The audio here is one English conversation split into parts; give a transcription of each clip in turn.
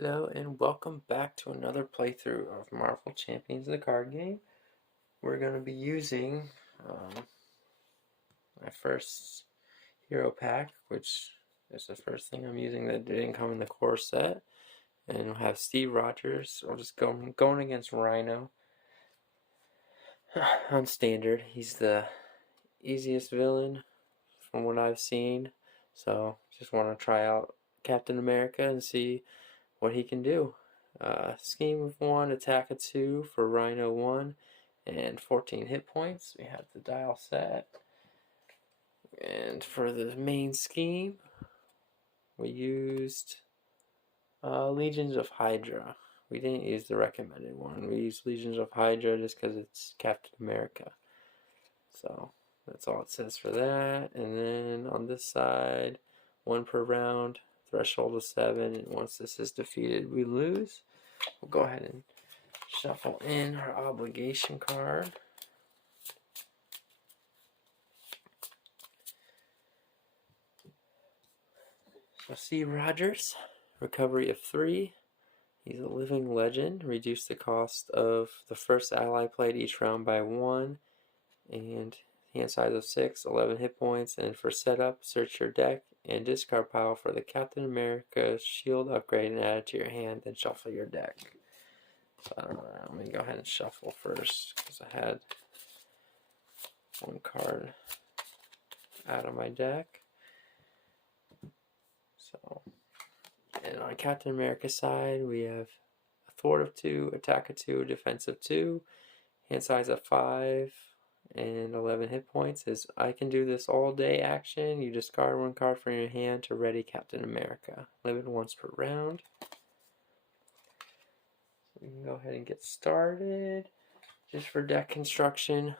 Hello and welcome back to another playthrough of Marvel Champions the card game. We're going to be using my first hero pack, which is the first thing I'm using that didn't come in the core set. And we'll have Steve Rogers. I'll just going against Rhino on standard. He's the easiest villain from what I've seen. So just want to try out Captain America and see what he can do. Scheme of 1, attack of 2 for Rhino 1, and 14 hit points. We have the dial set. And for the main scheme, we used Legions of Hydra. We didn't use the recommended one. We used Legions of Hydra just because it's Captain America. So that's all it says for that. And then on this side, 1 per round, threshold of 7, and once this is defeated, we lose. We'll go ahead and shuffle in our obligation card. So Steve Rogers, recovery of 3. He's a living legend. Reduce the cost of the first ally played each round by 1. And hand size of 6, 11 hit points. And for setup, search your deck and discard pile for the Captain America shield upgrade and add it to your hand, then shuffle your deck. So I don't know, I'm going to go ahead and shuffle first because I had one card out of my deck. So, and on Captain America's side, we have a thwart of 2, attack of 2, defense of 2, hand size of 5, and 11 hit points. Is I can do this all day action. You discard 1 card from your hand to ready Captain America. Limit once per round. We can go ahead and get started. Just for deck construction,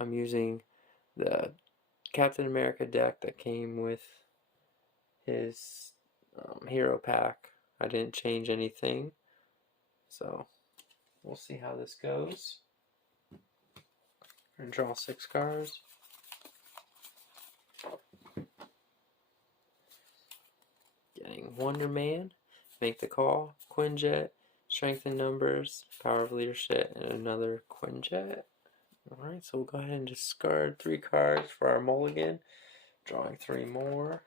I'm using the Captain America deck that came with his hero pack. I didn't change anything, so we'll see how this goes. And draw 6 cards. Getting Wonder Man, make the call, Quinjet, strength in numbers, power of leadership, and another Quinjet. Alright, so we'll go ahead and discard 3 cards for our mulligan, drawing 3 more.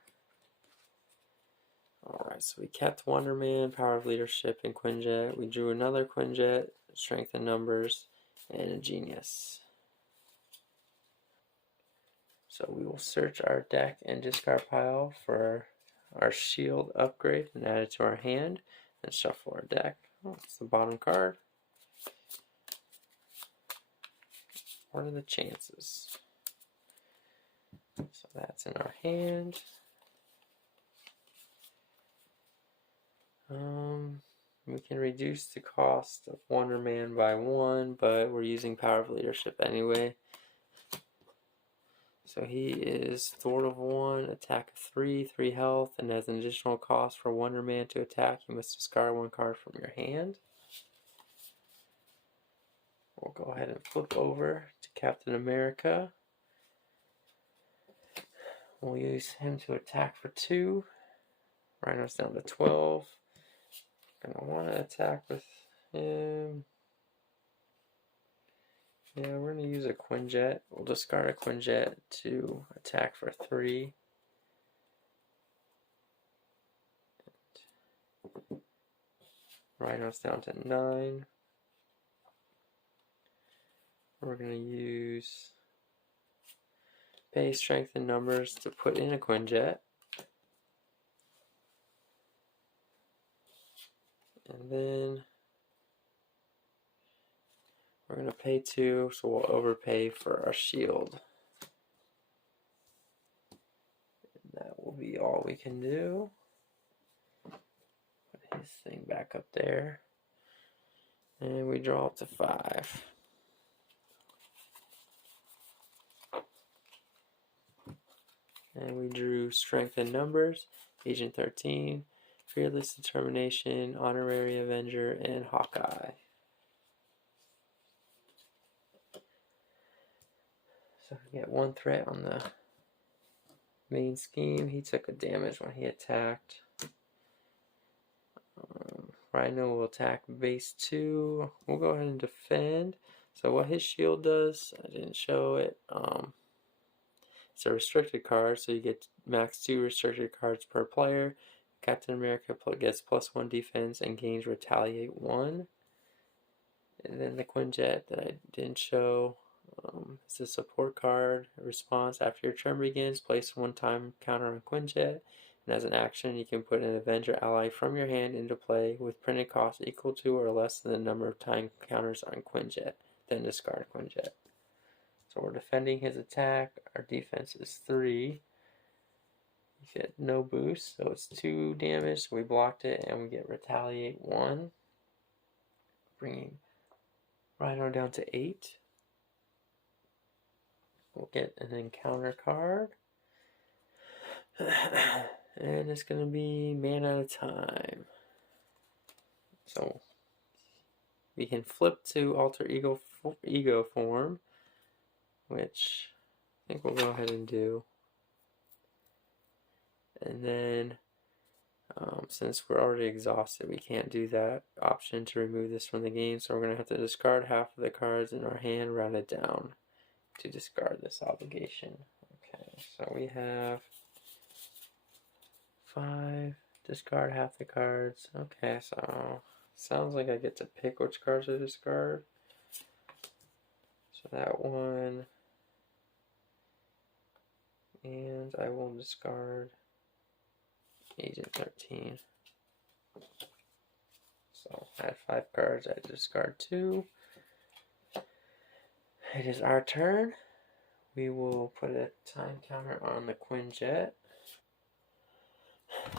Alright, so we kept Wonder Man, power of leadership, and Quinjet. We drew another Quinjet, strength in numbers, and a genius. So we will search our deck and discard pile for our shield upgrade and add it to our hand and shuffle our deck. Oh, it's the bottom card. What are the chances? So that's in our hand. We can reduce the cost of Wonder Man by 1, but we're using power of leadership anyway. So he is thwart of 1, attack of 3, 3 health, and as an additional cost for Wonder Man to attack, you must discard 1 card from your hand. We'll go ahead and flip over to Captain America. We'll use him to attack for 2. Rhino's down to 12. Gonna want to attack with him. Yeah, we're going to use a Quinjet. We'll discard a Quinjet to attack for 3. Rhino's down to 9. We're going to use base strength and numbers to put in a Quinjet. And then we're going to pay 2, so we'll overpay for our shield. And that will be all we can do. Put his thing back up there. And we draw up to 5. And we drew strength and numbers, Agent 13, Fearless Determination, Honorary Avenger, and Hawkeye. So we get 1 threat on the main scheme. He took a damage when he attacked. Rhino will attack base 2. We'll go ahead and defend. So what his shield does, I didn't show it. It's a restricted card, so you get max 2 restricted cards per player. Captain America gets +1 defense and gains retaliate 1. And then the Quinjet that I didn't show. It's a support card. A response after your turn begins, place 1-time counter on Quinjet. And as an action, you can put an Avenger ally from your hand into play with printed cost equal to or less than the number of time counters on Quinjet. Then discard Quinjet. So we're defending his attack. Our defense is 3. You get no boost, so it's 2 damage. So we blocked it, and we get retaliate 1, bringing Rhino down to 8. We'll get an encounter card. And it's going to be man out of time. So we can flip to alter ego form, which I think we'll go ahead and do. And then since we're already exhausted, we can't do that option to remove this from the game. So we're going to have to discard half of the cards in our hand, round it down to discard this obligation. Okay, so we have 5, discard half the cards. Okay, so sounds like I get to pick which cards to discard. So that one, and I will discard Agent 13. So I had 5 cards, I discard 2. It is our turn. We will put a time counter on the Quinjet.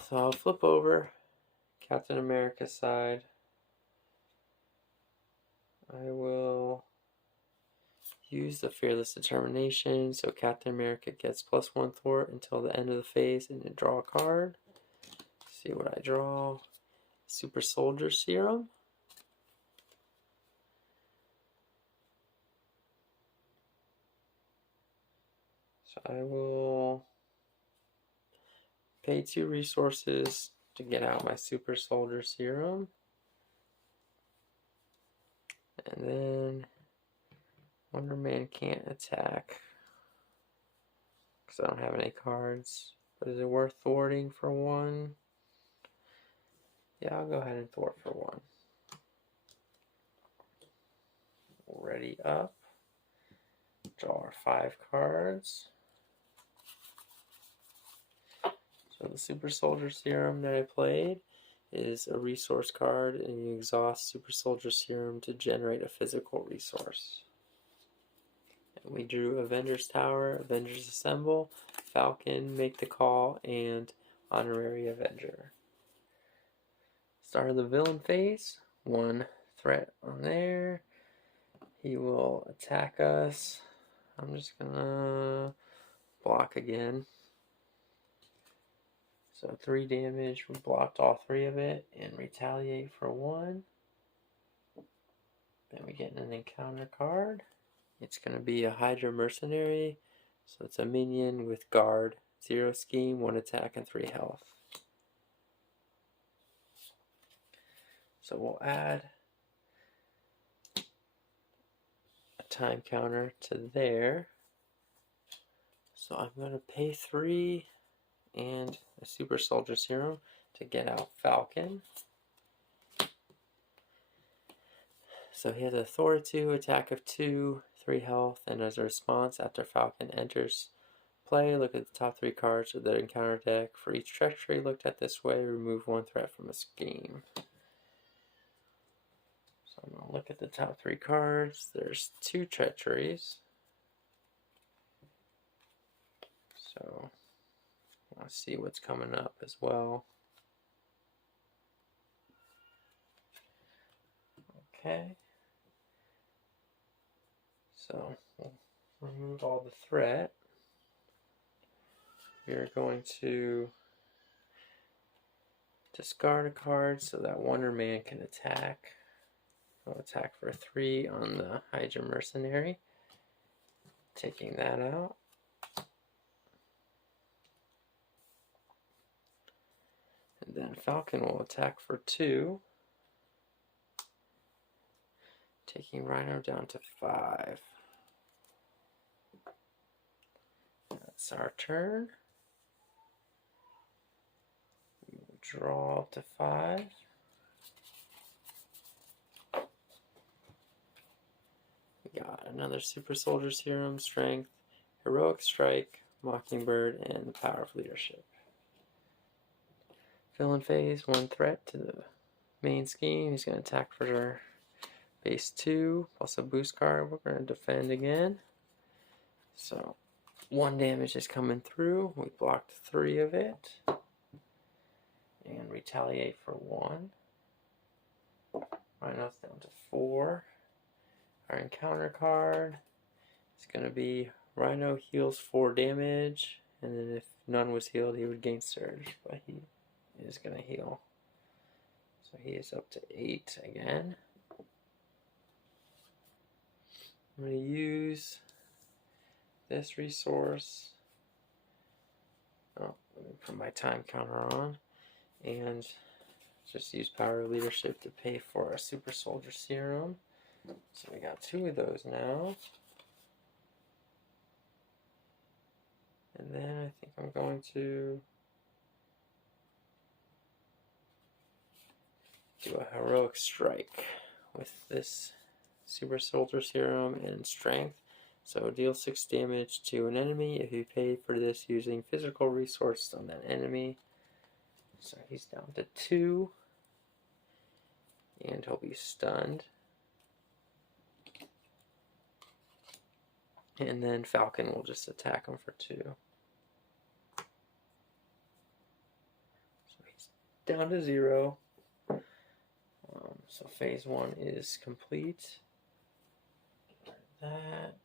So I'll flip over Captain America's side. I will use the Fearless Determination, so Captain America gets +1 thwart until the end of the phase and then draw a card. See what I draw. Super Soldier Serum. So I will pay 2 resources to get out my Super Soldier Serum. And then Wonder Man can't attack because I don't have any cards. But is it worth thwarting for 1? Yeah, I'll go ahead and thwart for 1. Ready up. Draw our 5 cards. So the Super Soldier Serum that I played is a resource card, and you exhaust Super Soldier Serum to generate a physical resource. And we drew Avengers Tower, Avengers Assemble, Falcon, Make the Call, and Honorary Avenger. Start of the villain phase. 1 threat on there. He will attack us. I'm just gonna block again. So 3 damage, we blocked all 3 of it, and retaliate for 1. Then we get an encounter card. It's going to be a Hydra Mercenary, so it's a minion with guard, 0 scheme, 1 attack, and 3 health. So we'll add a time counter to there. So I'm going to pay 3 and a Super Soldier Serum to get out Falcon. So he has a Thor 2, attack of 2, 3 health, and as a response, after Falcon enters play, look at the top 3 cards of the encounter deck. For each treachery looked at this way, remove 1 threat from a scheme. So I'm going to look at the top 3 cards. There's 2 treacheries. So I'll see what's coming up as well. Okay. So we'll remove all the threat. We are going to discard a card so that Wonder Man can attack. I'll attack for 3 on the Hydra Mercenary. Taking that out. And then Falcon will attack for 2. taking Rhino down to 5. That's our turn. Draw up to 5. We got another Super Soldier Serum, Strength, Heroic Strike, Mockingbird, and the Power of Leadership. Villain phase, 1 threat to the main scheme. He's going to attack for base 2, plus a boost card. We're going to defend again. So 1 damage is coming through. We blocked 3 of it. And retaliate for 1. Rhino's down to 4. Our encounter card is going to be Rhino heals 4 damage. And then if none was healed, he would gain Surge. But he is going to heal. So he is up to 8 again. I'm going to use this resource. Oh, let me put my time counter on. And just use Power of Leadership to pay for a Super Soldier Serum. So we got 2 of those now. And then I think I'm going to do a Heroic Strike with this Super Soldier Serum and Strength. So deal 6 damage to an enemy if you pay for this using physical resources on that enemy. So he's down to 2. And he'll be stunned. And then Falcon will just attack him for 2. So he's down to 0. So phase 1 is complete. That.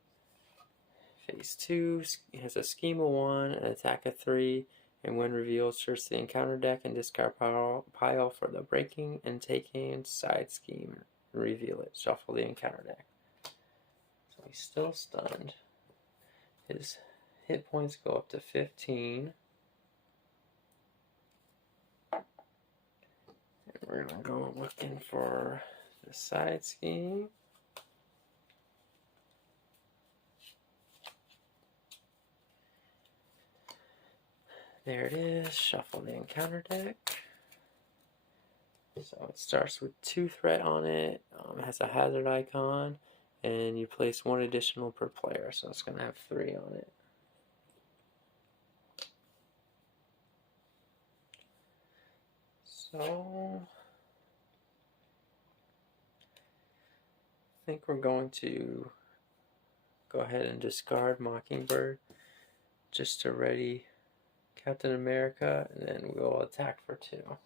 Phase 2 has a scheme of 1, an attack of 3, and when revealed, search the encounter deck and discard pile for the breaking and taking side scheme. Reveal it. Shuffle the encounter deck. So he's still stunned. His hit points go up to 15. And we're going to go looking for the side scheme. There it is. Shuffle the encounter deck. So it starts with 2 threat on it. It has a hazard icon. And you place 1 additional per player. So it's going to have 3 on it. So I think we're going to go ahead and discard Mockingbird just to ready Captain America, and then we'll attack for 2.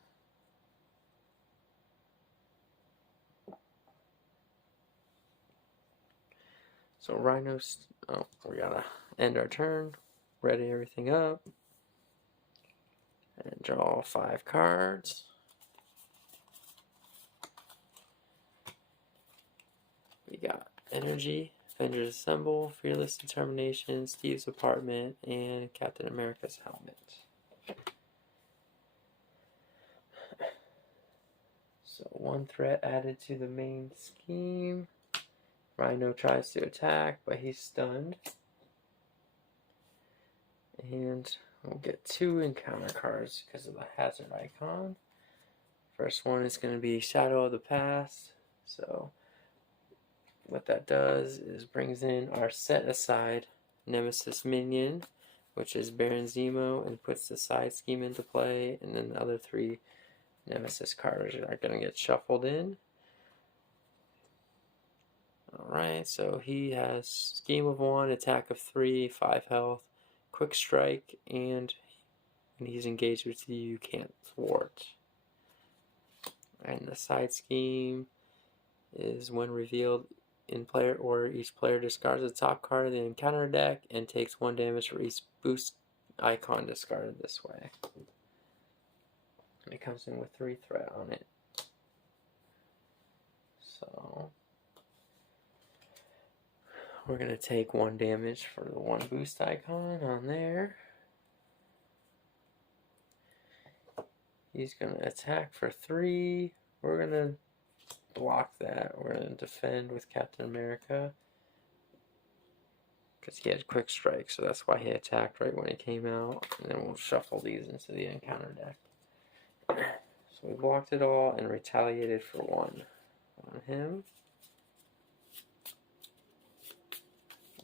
So Rhino's, we gotta end our turn, ready everything up, and draw 5 cards. We got Energy, Avengers Assemble, Fearless Determination, Steve's Apartment, and Captain America's Helmet. So 1 threat added to the main scheme. Rhino tries to attack, but he's stunned. And we'll get 2 encounter cards because of the hazard icon. First one is going to be Shadow of the Past. So what that does is brings in our set aside Nemesis minion, which is Baron Zemo, and puts the side scheme into play, and then the other 3 Nemesis cards are going to get shuffled in. Alright, so he has scheme of 1, attack of 3, 5 health, quick strike, and when he's engaged with you, you can't thwart. And the side scheme is when revealed in player order, each player discards the top card of the encounter deck and takes 1 damage for each boost icon discarded this way. And it comes in with 3 threat on it. So we're going to take 1 damage for the 1 boost icon on there. He's going to attack for 3. We're going to block that. We're going to defend with Captain America. Because he had quick strike, so that's why he attacked right when he came out. And then we'll shuffle these into the encounter deck. So we blocked it all and retaliated for 1 on him.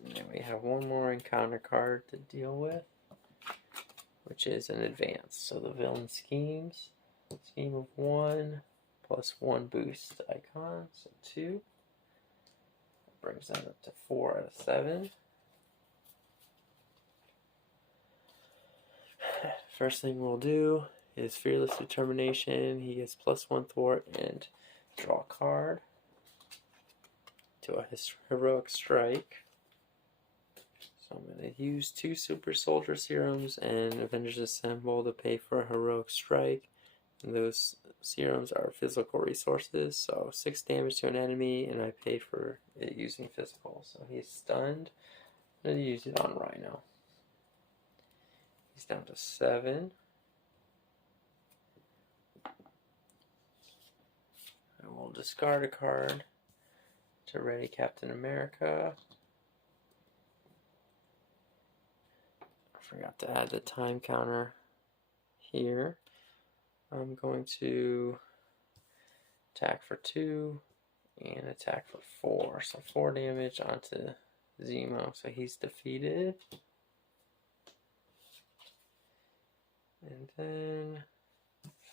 And then we have 1 more encounter card to deal with, which is an advance. So the villain schemes. Scheme of 1 plus 1 boost icon, so 2. That brings that up to 4 out of 7. First thing we'll do is Fearless Determination. He gets +1 thwart and draw a card to a heroic strike. So I'm going to use 2 Super Soldier Serums and Avengers Assemble to pay for a heroic strike. And those serums are physical resources, so 6 damage to an enemy, and I pay for it using physical. So he's stunned. I'm going to use it on Rhino. He's down to 7. I will discard a card to ready Captain America. I forgot to add the time counter here. I'm going to attack for 2 and attack for 4. So 4 damage onto Zemo. So he's defeated. And then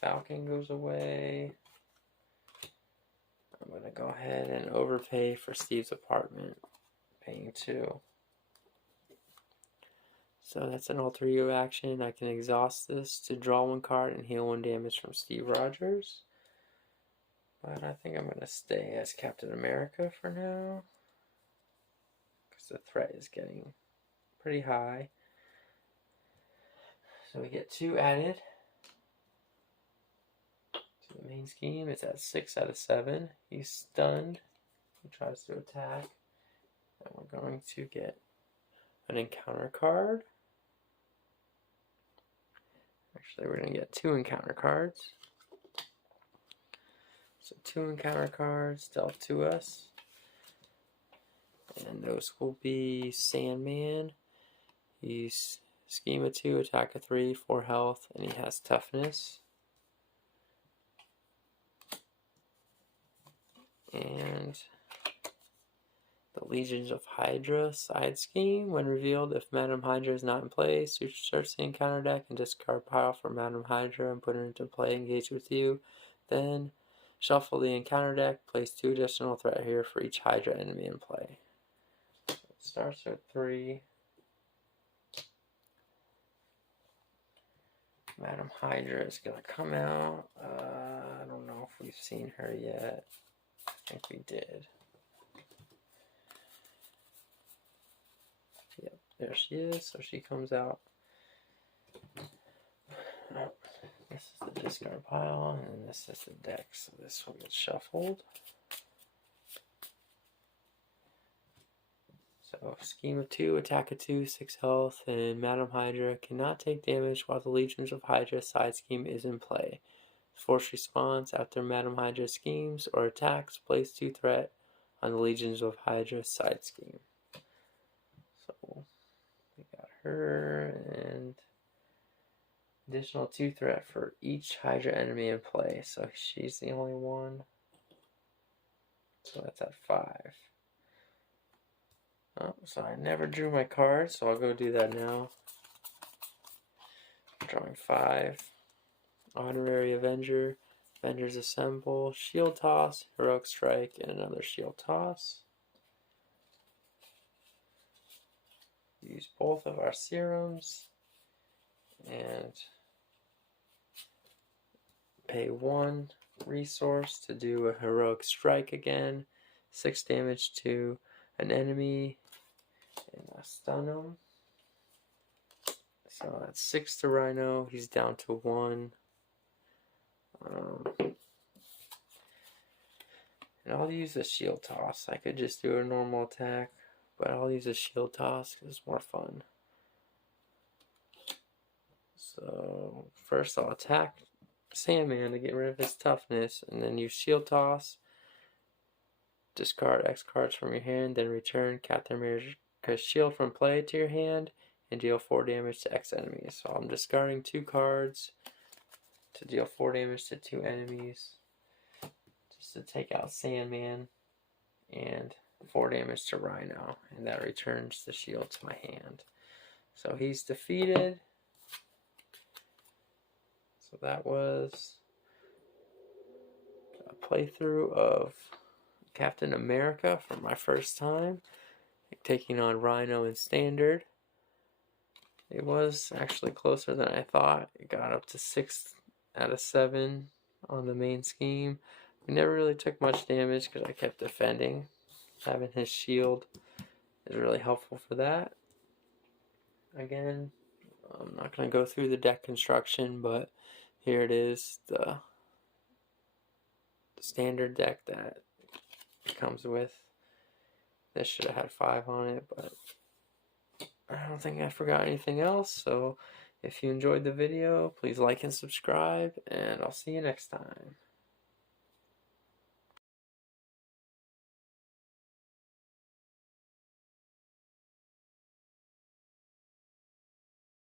Falcon goes away. I'm going to go ahead and overpay for Steve's apartment, paying 2. So that's an alter ego action. I can exhaust this to draw 1 card and heal 1 damage from Steve Rogers. But I think I'm going to stay as Captain America for now, because the threat is getting pretty high. So we get 2 added to the main scheme. It's at 6 out of 7. He's stunned. He tries to attack. And we're going to get an encounter card. Actually, we're going to get 2 encounter cards. So 2 encounter cards dealt to us. And those will be Sandman. He's scheme of 2, attack of 3, 4 health, and he has toughness. And the Legions of Hydra side scheme. When revealed, if Madam Hydra is not in play, search the encounter deck and discard pile for Madam Hydra and put it into play, engage with you. Then shuffle the encounter deck, place 2 additional threat here for each Hydra enemy in play. So it starts at 3. Madam Hydra is going to come out. I don't know if we've seen her yet. I think we did. Yep, there she is. So she comes out. Oh, this is the discard pile, and this is the deck. So this will get shuffled. So scheme of 2, attack of 2, 6 health, and Madam Hydra cannot take damage while the Legions of Hydra side scheme is in play. Force response after Madam Hydra schemes or attacks, place 2 threat on the Legions of Hydra side scheme. So we got her, and additional 2 threat for each Hydra enemy in play. So she's the only one. So that's at 5. Oh, so I never drew my card, so I'll go do that now. Drawing 5. Honorary Avenger. Avengers Assemble. Shield Toss. Heroic Strike. And another Shield Toss. Use both of our serums. And pay 1 resource to do a Heroic Strike again. 6 damage to an enemy. And I stun him. So that's 6 to Rhino. He's down to 1. And I'll use a shield toss. I could just do a normal attack, but I'll use a shield toss because it's more fun. So first I'll attack Sandman to get rid of his toughness, and then use shield toss discard X cards from your hand, then return Captain America's shield from play to your hand, and deal 4 damage to X enemies. So I'm discarding 2 cards to deal 4 damage to 2 enemies, just to take out Sandman, and 4 damage to Rhino, and that returns the shield to my hand. So he's defeated. So that was a playthrough of Captain America for my first time, taking on Rhino in Standard. It was actually closer than I thought. It got up to 6 out of 7 on the main scheme. We never really took much damage because I kept defending. Having his shield is really helpful for that. Again, I'm not going to go through the deck construction, but here it is, the standard deck that it comes with. This should have had 5 on it, but I don't think I forgot anything else. So if you enjoyed the video, please like and subscribe, and I'll see you next time.